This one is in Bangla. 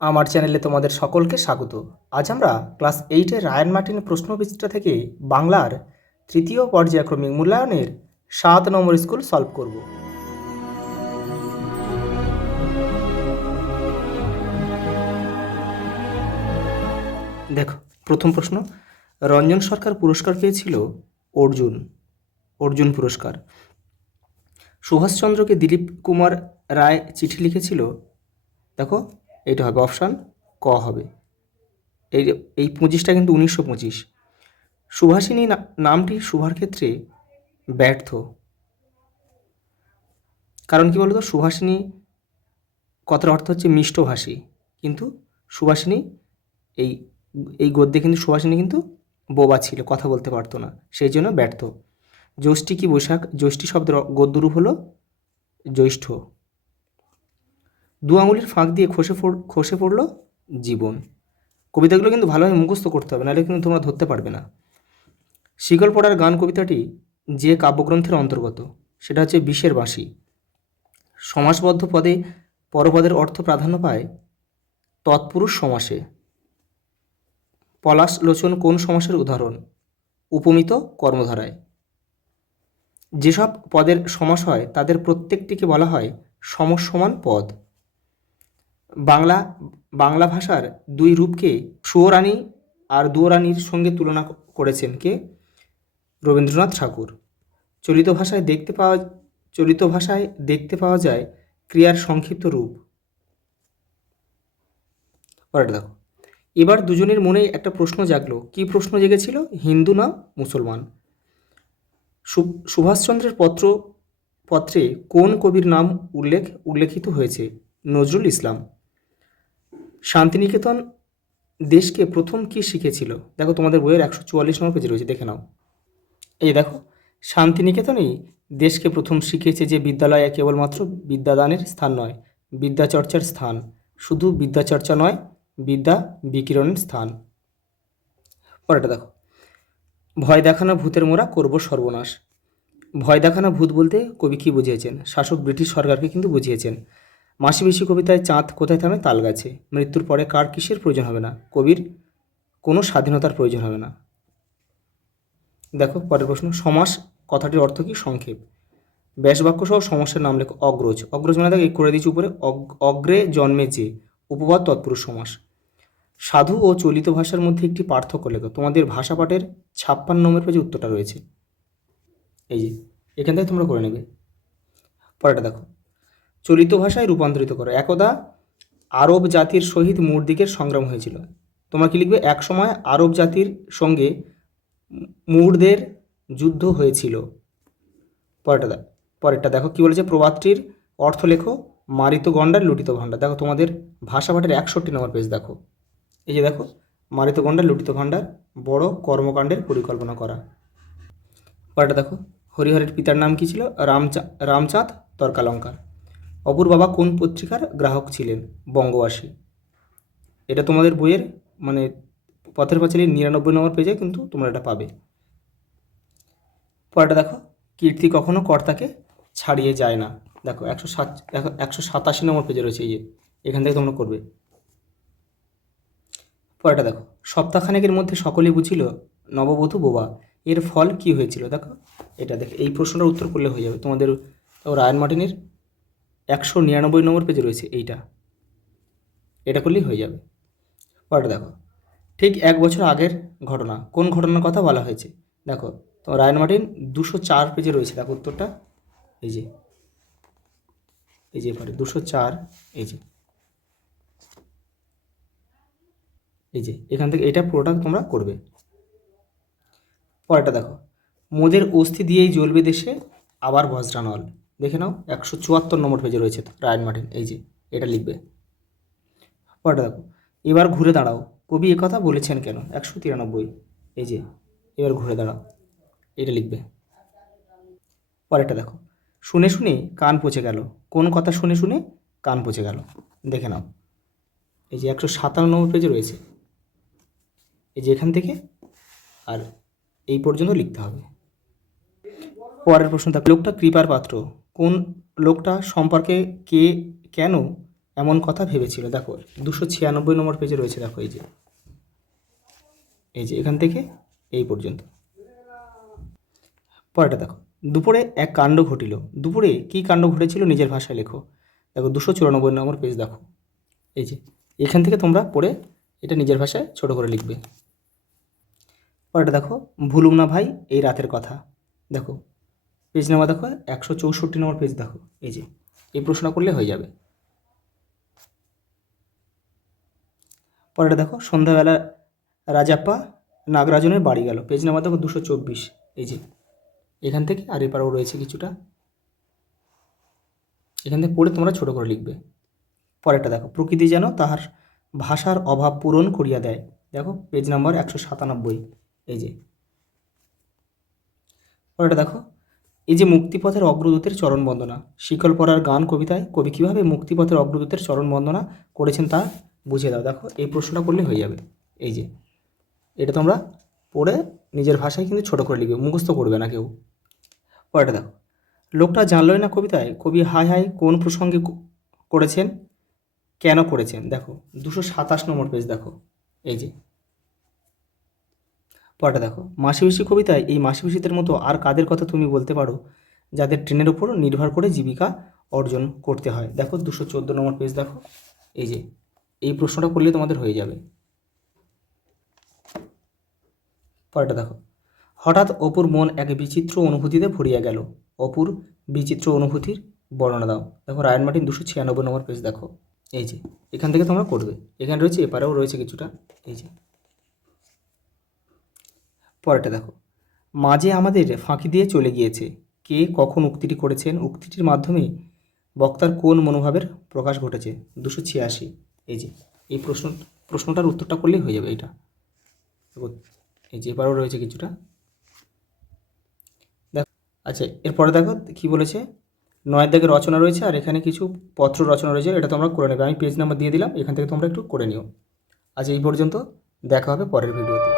আমার চ্যানেলে তোমাদের সকলকে স্বাগত। আজ আমরা ক্লাস 8-এর রায়ান মার্টিন প্রশ্নবিচিত্রা থেকে বাংলার তৃতীয় পর্যায়ক্রমিক মূল্যায়নের 7 নম্বর স্কুল সলভ করব। দেখো, প্রথম প্রশ্ন, রঞ্জন সরকার পুরস্কার পেয়েছিল অর্জুন পুরস্কার। সুভাষচন্দ্রকে দিলীপ কুমার রায় চিঠি লিখেছিল। দেখো, এটা হবে অপশান ক হবে। এই 25টা কিন্তু 1925। সুভাষিনী নামটি সুভার ক্ষেত্রে ব্যর্থ। কারণ কি বলতো, সুভাষিনী কথার অর্থ হচ্ছে মিষ্টভাষী, কিন্তু সুভাষিনী এই এই গদ্যে কিন্তু সুভাষিনী কিন্তু বোবা ছিল, কথা বলতে পারতো না, সেই জন্য ব্যর্থ। জ্যৈষ্ঠী কি বৈশাখ, জ্যৈষ্ঠী শব্দের গদ্যরূপ হলো জ্যৈষ্ঠ। দু আঙুলির ফাঁক দিয়ে খসে পড়লো জীবন। কবিতাগুলো কিন্তু ভালোভাবে মুখস্থ করতে হবে, নাহলে কিন্তু তোমরা ধরতে পারবে না। শিকল পড়ার গান কবিতাটি যে কাব্যগ্রন্থের অন্তর্গত, সেটা হচ্ছে বিষের বাঁশি। সমাসবদ্ধ পদে পরপদের অর্থ প্রাধান্য পায় তৎপুরুষ সমাসে। পলাশ লোচন কোন সমাসের উদাহরণ? উপমিত কর্মধারায়। যেসব পদের সমাস হয় তাদের প্রত্যেকটিকে বলা হয় সমসমান পদ। বাংলা ভাষার দুই রূপকে সুয়োরানী আর দুয়োরানীর সঙ্গে তুলনা করেছেন কে? রবীন্দ্রনাথ ঠাকুর। চলিত ভাষায় দেখতে পাওয়া যায় ক্রিয়ার সংক্ষিপ্ত রূপ। পরেরটা দেখো, এবার দুজনের মনে একটা প্রশ্ন জাগলো। কি প্রশ্ন জেগেছিল? হিন্দু না মুসলমান। সুভাষচন্দ্রের পত্রে কোন কবির নাম উল্লেখিত হয়েছে? নজরুল ইসলাম। শান্তিনিকেতন দেশকে প্রথম কি শিখেছিল? দেখো, তোমাদের বইয়ের 144 নম্বর পেজে রয়েছে, দেখে নাও। এই দেখো, শান্তিনিকেতনেই দেশকে প্রথম শিখিয়েছে যে বিদ্যালয় কেবলমাত্র বিদ্যাদানের স্থান নয়, বিদ্যাচর্চার স্থান। শুধু বিদ্যাচর্চা নয়, বিদ্যা বিকিরণের স্থান। পরেরটা দেখো, ভয় দেখানো ভূতের মোরা করব সর্বনাশ। ভয় দেখানো ভূত বলতে কবি কী বুঝিয়েছেন? শাসক ব্রিটিশ সরকারকে কিন্তু বুঝিয়েছেন। মাসি পিসি কবিতায় চাঁদ কোথায় থামে? তাল গাছে। মৃত্যুর পরে কার কিসের প্রয়োজন হবে না? কবির কোনো স্বাধীনতার প্রয়োজন হবে না। দেখো, পরের প্রশ্ন, সমাস কথাটির অর্থ কি? সংক্ষেপ। ব্যাসবাক্য সহ সমাসের নাম লেখো। অগ্রজ। অগ্রজ মানে দেখো, করে দিচ্ছি উপরে, অগ্রে জন্মে যে, উপবাদ তৎপুরুষ সমাস। সাধু ও চলিত ভাষার মধ্যে একটি পার্থক্য লেখো। তোমাদের ভাষা পাঠের 56 নম্বর পেজে উত্তরটা রয়েছে, এই যে এখান থেকে তোমরা করে নেবে। পরেরটা দেখো, চলিত ভাষায় রূপান্তরিত করো। একদা আরব জাতির সহিত মুরদিকের সংগ্রাম হয়েছিল। তোমরা কি লিখবে? এক সময় আরব জাতির সঙ্গে মুরদের যুদ্ধ হয়েছিল। পরেরটা দেখো কি বলেছে? প্রবাদটির অর্থ লেখো। মারিত গণ্ডার লুটিত ভাণ্ডার। দেখো, তোমাদের ভাষা পাঠের 61 নম্বর পেজ দেখো, এই যে দেখো, মারিত গণ্ডার লুটিত ভাণ্ডার, বড় কর্মকাণ্ডের পরিকল্পনা করা। পরেরটা দেখো, হরিহরের পিতার নাম কি ছিল? রামচাঁদ তর্কালঙ্কার। অপুর বাবা কোন পত্রিকার গ্রাহক ছিলেন? বঙ্গবাসী। এটা তোমাদের বইয়ের মানে পথের পাঁচালীর 99 নম্বর পেজে কিন্তু তোমরা এটা পাবে। পরেরটা দেখো, কীর্তি কখনো কর্তাকে ছাড়িয়ে যায় না। দেখো 187 নম্বর পেজে রয়েছে, এই যে এখান থেকে তোমরা করবে। পরেরটা দেখো, সপ্তাহখানেকের মধ্যে সকলেই বুঝিল নববধূ বোবা, এর ফল কি হয়েছিল? দেখো, এটা দেখো, এই প্রশ্নটার উত্তর করলে হয়ে যাবে। তোমাদের রায়ান মার্টিনের 199 নম্বর পেজে রয়েছে, এটা করলেই হয়ে যাবে। পরেরটা দেখো, ঠিক 1 বছর আগের ঘটনা। কোন ঘটনার কথা বলা হয়েছে? দেখো, তো রায়ান মার্টিন 204 পেজে রয়েছে, দেখো উত্তরটা, এই যে পরে 204, এই যে এখান থেকে এটা পুরোটা তোমরা করবে। পরেরটা দেখো, মোদের অস্থি দিয়েই জ্বলবে দেশে আবার বজ্রানল। দেখে নাও, 174 নম্বর পেজে রয়েছে রায়ান মার্টিন, এই যে এটা লিখবে। পরেরটা দেখো, এবার ঘুরে দাঁড়াও, কবি একথা বলেছেন কেন? 193, এই যে এবার ঘুরে দাঁড়াও, এটা লিখবে। পরেরটা দেখো, শুনে শুনে কান পচে গেল। কোন কথা শুনে শুনে কান পচে গেল? দেখে নাও, এই যে 157 নম্বর পেজে রয়েছে, এই যে এখান থেকে আর এই পর্যন্ত লিখতে হবে। পরের প্রশ্ন দেখো, লোকটা কৃপার পাত্র। কোন লোকটা সম্পর্কে কে কেন এমন কথা ভেবেছিল। দেখো 296 নম্বর পেজে রয়েছে, দেখো এই যে এখান থেকে এই পর্যন্ত। পরেরটা দেখো, দুপুরে এক কাণ্ড ঘটিল। দুপুরে কী কাণ্ড ঘটেছিল নিজের ভাষায় লেখো। দেখো 294 নম্বর পেজ দেখো, এই যে এখান থেকে তোমরা পড়ে এটা নিজের ভাষায় ছোট করে লিখবে। পরেরটা দেখো, ভুলুম না ভাই এই রাতের কথা। দেখো পেজ নাম্বার দেখো 164 নম্বর পেজ দেখো, এই যে এই প্রশ্নটা করলে হয়ে যাবে। পরেরটা দেখো, সন্ধ্যাবেলা রাজাপ্পা নাগরাজনের বাড়ি গেল। পেজ নাম্বার দেখো 224, এই যে এখান থেকে আর এপারেও রয়েছে কিছুটা, এখান থেকে পড়ে তোমরা ছোট করে লিখবে। পরেরটা দেখো, প্রকৃতি যেন তাহার ভাষার অভাব পূরণ করিয়া দেয়। দেখো পেজ নাম্বার 197, এই যে। পরেরটা দেখো, এই যে মুক্তিপথের অগ্রদূতের চরণ বন্দনা। শিকল পরার গান কবিতায় কবি কীভাবে মুক্তিপথের অগ্রদূতের চরণ বন্দনা করেছেন তা বুঝিয়ে দাও। দেখো এই প্রশ্নটা করলে হয়ে যাবে, এই যে এটা তোমরা পড়ে নিজের ভাষায় কিন্তু ছোট করে লিখবে, মুখস্থ করবে না কেউ। পরেরটা দেখো, লোকটা জানলই না কবিতায় কবি হাই হাই কোন প্রসঙ্গে করেছেন, কেন করেছেন। দেখো 227 নম্বর পেজ দেখো, এই যে। পরেরটা দেখো, মাসিপিসি কবিতায় এই মাসিপিসিদের মতো আর কাদের কথা তুমি বলতে পারো যাদের ট্রেনের উপর নির্ভর করে জীবিকা অর্জন করতে হয়। দেখো 214 নম্বর পেজ দেখো, এই যে এই প্রশ্নটা করলে তোমাদের হয়ে যাবে। পরেরটা দেখো, হঠাৎ অপুর মন এক বিচিত্র অনুভূতিতে ভরিয়া গেল। অপুর বিচিত্র অনুভূতির বর্ণনা দাও। দেখো রায়ান মার্টিন 296 নম্বর পেজ দেখো, এই যে এখান থেকে তোমরা করবে, এখানে রয়েছে এপারেও রয়েছে কিছুটা, এই যে। পরেরটা দেখো, মাঝে আমাদের ফাঁকি দিয়ে চলে গিয়েছে। কে কখন উক্তিটি করেছেন, উক্তিটির মাধ্যমে বক্তার কোন মনোভাবের প্রকাশ ঘটেছে। 286, এই যে এই প্রশ্নটার উত্তরটা করলেই হয়ে যাবে এটা। দেখো এই যে এবারও রয়েছে কিছুটা, দেখো। আচ্ছা এরপরে দেখো কী বলেছে, 9 দাগে রচনা রয়েছে আর এখানে কিছু পত্র রচনা রয়েছে, এটা তোমরা করে নেবে। আমি পেজ নাম্বার দিয়ে দিলাম, এখান থেকে তোমরা একটু করে নিও। আজ এই পর্যন্ত, দেখা হবে পরের ভিডিওতে।